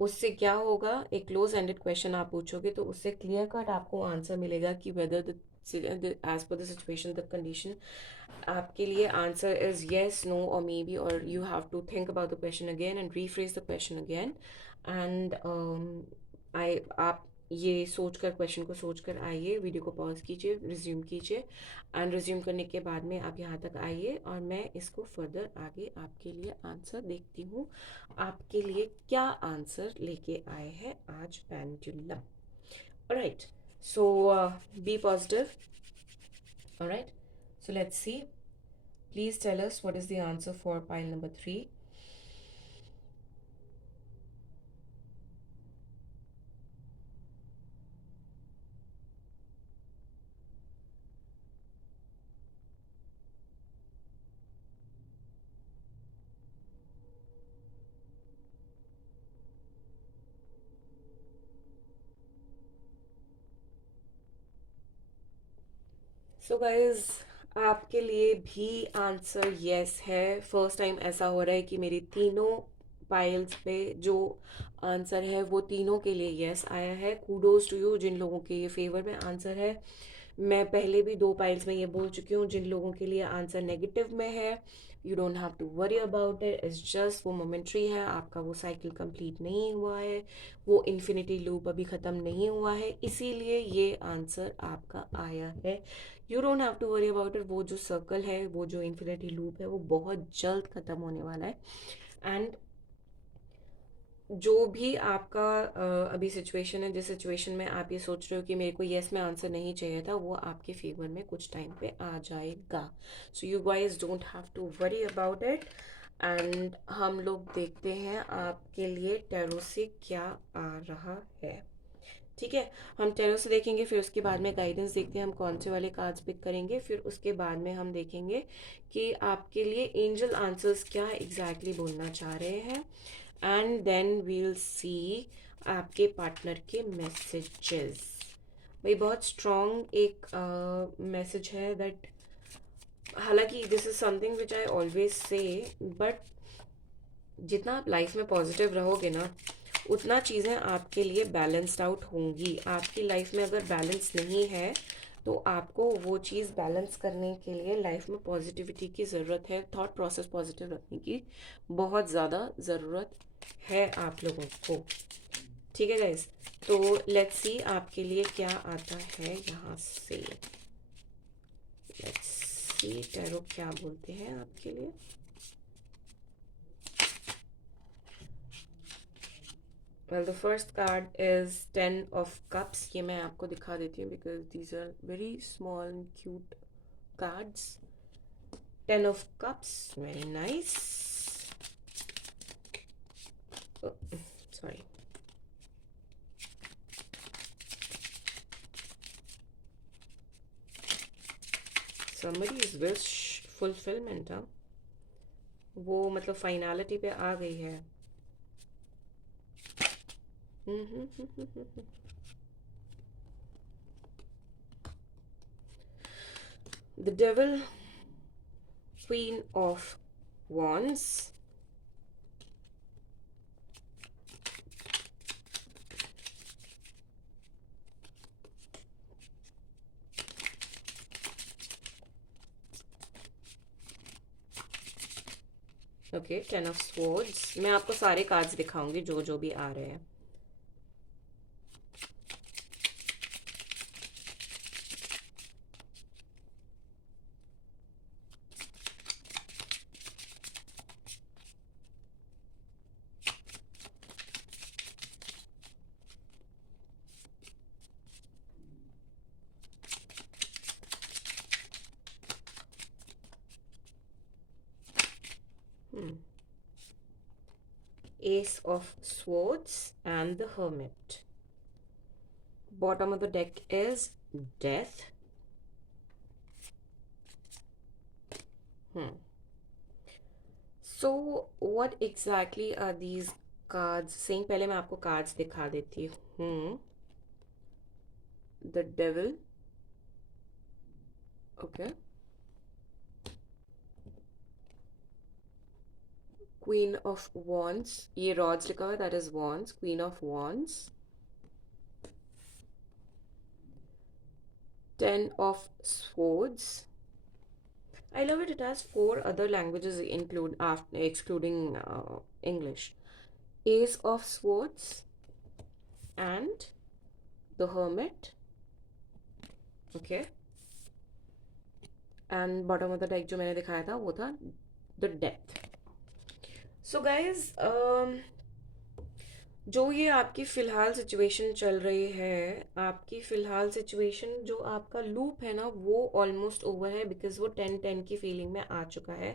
उससे क्या होगा, एक क्लोज एंडेड क्वेश्चन आप पूछोगे तो उससे क्लियर कट आपको आंसर मिलेगा कि whether the as per the situation, the condition, आपके लिए आंसर इज येस, नो और मे बी, और you have to think about the question again and rephrase the question again. And आप ये सोचकर, क्वेश्चन को सोचकर आइए, वीडियो को पॉज कीजिए, रिज्यूम कीजिए, एंड रिज्यूम करने के बाद में आप यहाँ तक आइए और मैं इसको फर्दर आगे आपके लिए आंसर देखती हूँ. आपके लिए क्या आंसर लेके आए हैं आज pendulum. Alright, so be positive. Alright, so let's see. Please tell us what is the answer for pile number 3. So guys, आपके लिए भी आंसर यस है. फर्स्ट टाइम ऐसा हो रहा है कि मेरी तीनों पाइल्स पे जो आंसर है वो तीनों के लिए यस आया है. कूडोज टू यू जिन लोगों के ये फेवर में आंसर है. मैं पहले भी 2 पाइल्स में ये बोल चुकी हूँ, जिन लोगों के लिए आंसर नेगेटिव में है, you don't have to worry about it. It's just वो मोमेंट्री है, आपका वो साइकिल कंप्लीट नहीं हुआ है, वो इन्फिनिटी लूप अभी ख़त्म नहीं हुआ है, इसीलिए ये आंसर आपका आया है. You don't have to worry about it. वो जो सर्कल है, वो जो इन्फिनिटी लूप है, वो बहुत जल्द ख़त्म होने वाला है. एंड जो भी आपका अभी सिचुएशन है, जिस सिचुएशन में आप ये सोच रहे हो कि मेरे को यस में आंसर नहीं चाहिए था, वो आपके फेवर में कुछ टाइम पे आ जाएगा। So you guys don't have to worry about it. And हम लोग देखते हैं आपके लिए टैरो से क्या आ रहा है। ठीक है, हम टैरो से देखेंगे, फिर उसके बाद में गाइडेंस देखते हैं हम कौन से वाले कार्ड्स पिक करेंगे, फिर उसके बाद में हम देखेंगे कि आपके लिए एंजल आंसर्स क्या एग्जैक्टली बोलना चाह रहे हैं। एंड देन वील सी आपके पार्टनर के मैसेजेस। भाई बहुत स्ट्रॉन्ग एक मैसेज है दैट, हालांकि this is something which I always say, but जितना आप लाइफ में पॉजिटिव रहोगे ना, उतना चीज़ें आपके लिए बैलेंस्ड आउट होंगी। आपकी लाइफ में अगर बैलेंस नहीं है, तो आपको वो चीज़ बैलेंस करने के लिए लाइफ में पॉजिटिविटी की ज़रूरत है, थॉट प्रोसेस पॉजिटिव रखने की बहुत ज़्यादा ज़रूरत है आप लोगों को। ठीक है गाइज, तो लेट्स सी आपके लिए क्या आता है यहाँ से। लेट्स सी टैरो क्या बोलते हैं आपके लिए। Well the first card is 10 of Cups। ये मैं आपको दिखा देती हूँ because these are very small and cute cards. 10 of Cups, very nice. Sorry, somebody's wish fulfillment, हाँ, वो मतलब फाइनलिटी पे आ गई है। The Devil, Queen of Wands, okay, 10 of Swords। मैं आपको सारे कार्ड्स दिखाऊंगी जो जो भी आ रहे हैं। Ace of Swords and the Hermit. Bottom of the deck is Death. So what exactly are these cards saying? पहले मैं आपको कार्ड्स दिखा देती हूँ। The Devil, okay, Queen of Wands, ये Rods लिखा हुआ है, that is Wands, Queen of Wands, 10 of Swords। I love it. It has 4 other languages excluding English. Ace of Swords and the Hermit. Okay. And bottom of the deck जो मैंने दिखाया था वो था the Death. So guys, जो ये आपकी फ़िलहाल सिचुएशन चल रही है, आपकी फ़िलहाल सिचुएशन जो आपका लूप है ना, वो ऑलमोस्ट ओवर है बिकॉज वो 10-10 की फीलिंग में आ चुका है,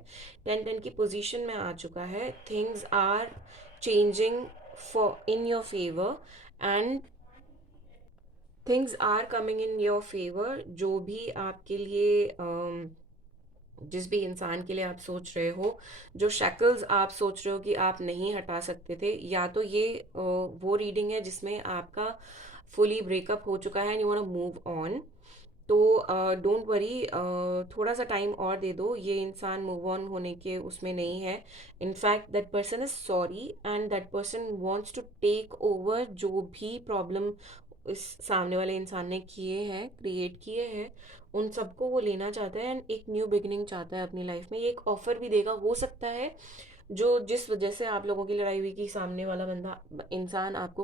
10-10 की पोजीशन में आ चुका है। Things are changing for in your favour and things are coming in your favour. जो भी आपके लिए जिस भी इंसान के लिए आप सोच रहे हो, जो शैकल्स आप सोच रहे हो कि आप नहीं हटा सकते थे, या तो ये वो रीडिंग है जिसमें आपका फुली ब्रेकअप हो चुका है and you want to move on. तो डोंट वरी, थोड़ा सा टाइम और दे दो। ये इंसान मूव ऑन होने के उसमें नहीं है। In fact that person is sorry and that person wants to take over जो भी प्रॉब्लम इस सामने वाले इंसान ने किए हैं, क्रिएट किए हैं, उन सबको वो लेना चाहता है एंड एक न्यू बिगिनिंग चाहता है अपनी लाइफ में। ये एक ऑफर भी देगा, हो सकता है जो जिस वजह से आप लोगों की लड़ाई हुई कि सामने वाला बंदा इंसान आपको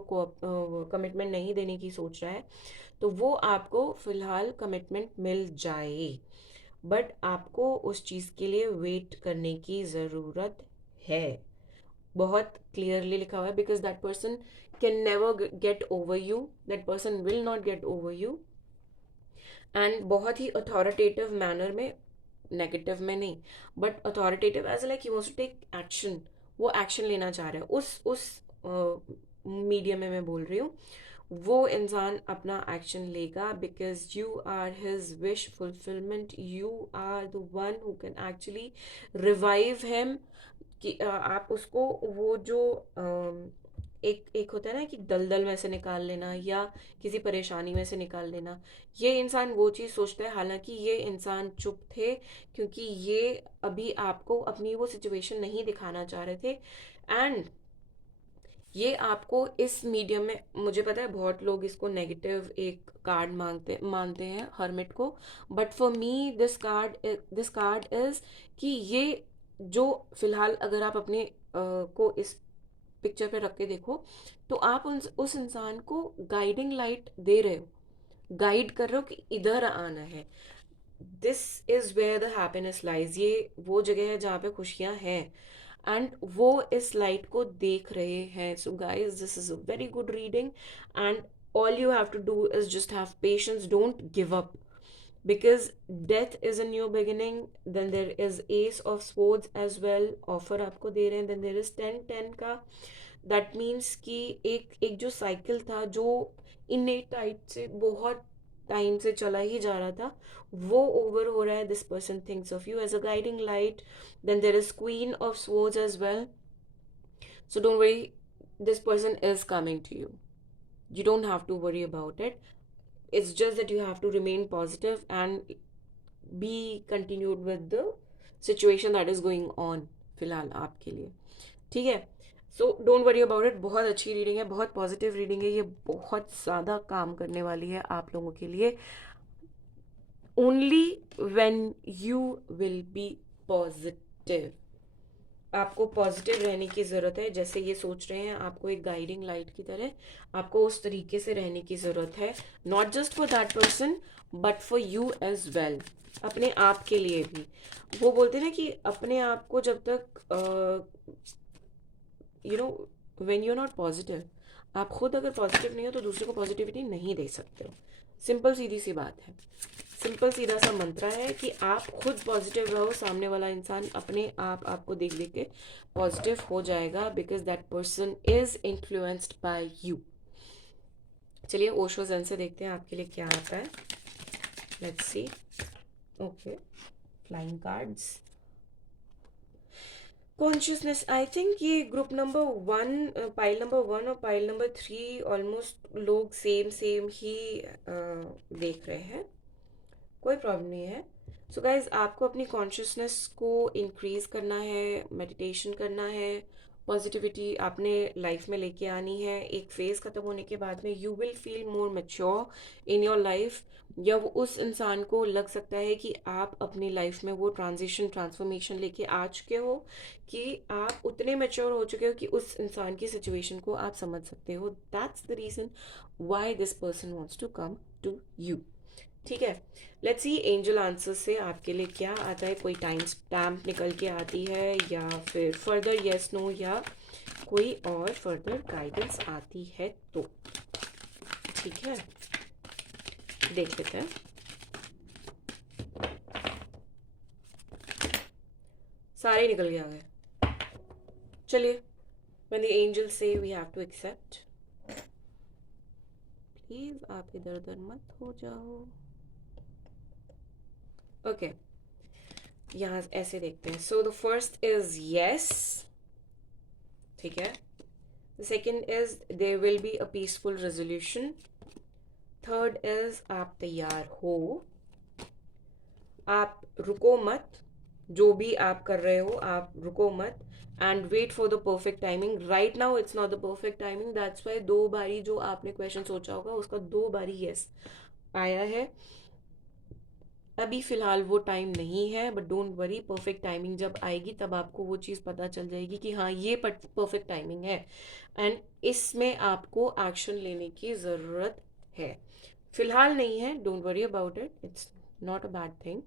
कमिटमेंट नहीं देने की सोच रहा है, तो वो आपको फिलहाल कमिटमेंट मिल जाए, बट आपको उस चीज़ के लिए वेट करने की ज़रूरत है। बहुत क्लियरली लिखा हुआ है, because that person can never get over you, that person will not get over you, and बहुत ही अथॉरिटेटिव मैनर में, नेगेटिव में नहीं, but authoritative as like he wants to take action, वो एक्शन लेना चाह रहा है उस मीडियम में मैं बोल रही हूँ, वो इंसान अपना एक्शन लेगा, because you are his wish fulfillment, you are the one who can actually revive him, कि आप उसको वो जो एक एक होता है ना कि दलदल में से निकाल लेना या किसी परेशानी में से निकाल लेना, ये इंसान वो चीज़ सोचता है, हालांकि ये इंसान चुप थे क्योंकि ये अभी आपको अपनी वो सिचुएशन नहीं दिखाना चाह रहे थे, एंड ये आपको इस मीडियम में, मुझे पता है बहुत लोग इसको नेगेटिव एक कार्ड मानते हैं हर्मिट को, but for me this card is कि ये जो फिलहाल अगर आप अपने को इस पिक्चर पे रख के देखो, तो आप उस इंसान को गाइडिंग लाइट दे रहे हो, गाइड कर रहे हो कि इधर आना है, this is where the happiness lies, ये वो जगह है जहाँ पे खुशियाँ हैं, एंड वो इस लाइट को देख रहे हैं। So guys, this is a very good reading, and all you have to do is just have patience, don't give up, because death is a new beginning, then there is ace of swords as well, offer आपको दे रहे हैं, then there is 10-10 का, that means कि एक एक जो cycle था जो इनेट टाइप से बहुत टाइम से चला ही जा रहा था, वो ओवर हो रहा है, this person thinks of you as a guiding light, then there is queen of swords as well, so don't worry, this person is coming to you, you don't have to worry about it, it's just that you have to remain positive and be continued with the situation that is going on फिलहाल आपके लिए, ठीक है। सो don't worry about it, बहुत अच्छी reading है, बहुत positive reading है, ये बहुत ज़्यादा काम करने वाली है आप लोगों के लिए, only when you will be positive, आपको पॉजिटिव रहने की ज़रूरत है, जैसे ये सोच रहे हैं आपको एक गाइडिंग लाइट की तरह, आपको उस तरीके से रहने की ज़रूरत है, not just for that person but for you as well, अपने आप के लिए भी। वो बोलते हैं ना कि अपने आप को जब तक you know when you are not positive, आप खुद अगर पॉजिटिव नहीं हो तो दूसरे को पॉजिटिविटी नहीं दे सकते हो, सिंपल सीधी सी बात है, सिंपल सीधा सा मंत्रा है कि आप खुद पॉजिटिव रहो, सामने वाला इंसान अपने आप आपको देख देख के पॉजिटिव हो जाएगा, because that person is influenced by you. चलिए ओशो ज़ेन से देखते हैं आपके लिए क्या आता है, let's see. Okay, flying cards, consciousness, I think ये ग्रुप नंबर 1, पाइल नंबर 1 और पाइल नंबर 3 ऑलमोस्ट लोग सेम सेम ही देख रहे हैं, कोई प्रॉब्लम नहीं है। सो गाइज, आपको अपनी कॉन्शियसनेस को इंक्रीज करना है, मेडिटेशन करना है, पॉजिटिविटी आपने लाइफ में लेके आनी है, एक फेज खत्म होने के बाद में you will feel more mature in your life, या वो उस इंसान को लग सकता है कि आप अपनी लाइफ में वो ट्रांसफॉर्मेशन लेके आ चुके हो, कि आप उतने मैच्योर हो चुके हो कि उस इंसान की सिचुएशन को आप समझ सकते हो, that's the reason why this person wants to come to you, ठीक है। लेट्स सी एंजल आंसर से आपके लिए क्या आता है, कोई टाइम स्टैम्प निकल के आती है या फिर फर्दर येस नो या कोई और फर्दर गाइडेंस आती है, तो ठीक है, देख लेते हैं। सारे निकल के आ गए, चलिए, when the angels say we have to accept, please आप इधर उधर मत हो जाओ। ओके, यहाँ ऐसे देखते हैं, so the first is yes, ठीक है, the second is there will be a peaceful resolution, third is आप तैयार हो, आप रुको मत, जो भी आप कर रहे हो आप रुको मत, and wait for the perfect timing, right now it's not the perfect timing, that's why 2 बारी जो आपने क्वेश्चन सोचा होगा उसका 2 बारी यस आया है, अभी फिलहाल वो टाइम नहीं है, but don't worry, perfect timing जब आएगी तब आपको वो चीज़ पता चल जाएगी कि हाँ ये परफेक्ट टाइमिंग है, एंड इसमें आपको एक्शन लेने की ज़रूरत है, फिलहाल नहीं है, don't worry about it, it's not a bad thing,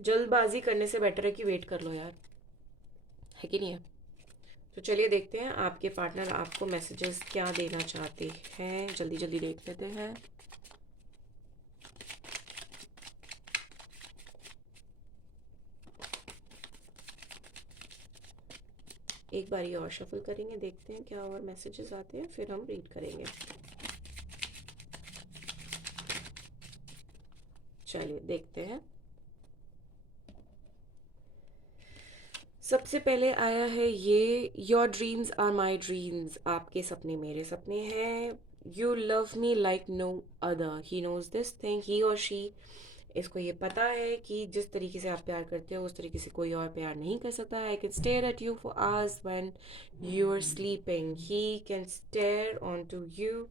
जल्दबाजी करने से बेटर है कि वेट कर लो यार, है कि नहीं है। तो चलिए देखते हैं आपके पार्टनर आपको मैसेजेस क्या देना चाहते हैं, जल्दी जल्दी देख लेते हैं। एक बार ये और शफल करेंगे, देखते हैं क्या और मैसेजेस आते हैं, फिर हम रीड करेंगे। चलिए देखते हैं। सबसे पहले आया है ये, your dreams are my dreams, आपके सपने मेरे सपने हैं। You love me like no other, he knows this thing, he और शी, इसको ये पता है कि जिस तरीके से आप प्यार करते हो उस तरीके से कोई और प्यार नहीं कर सकता। I can stare at you for hours when you are sleeping, he can stare on to you,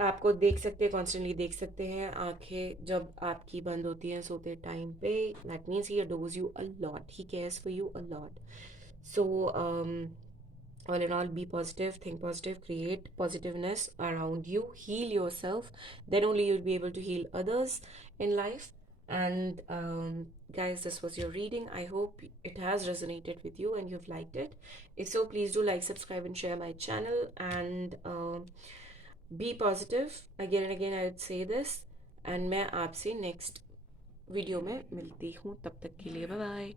आपको देख सकते हैं, कॉन्स्टेंटली देख सकते हैं आंखें जब आपकी बंद होती हैं सोते टाइम पे। That means he adores you a lot, he cares for you a lot. So all in all, be positive, think positive, create positiveness around you, heal yourself, then only you'll be able to heal others in life. And guys, this was your reading. I hope it has resonated with you and you've liked it. If so, please do like, subscribe and share my channel, and be positive, again and again I would say this. And मैं आपसे next video में मिलती हूँ, तब तक के लिए bye bye.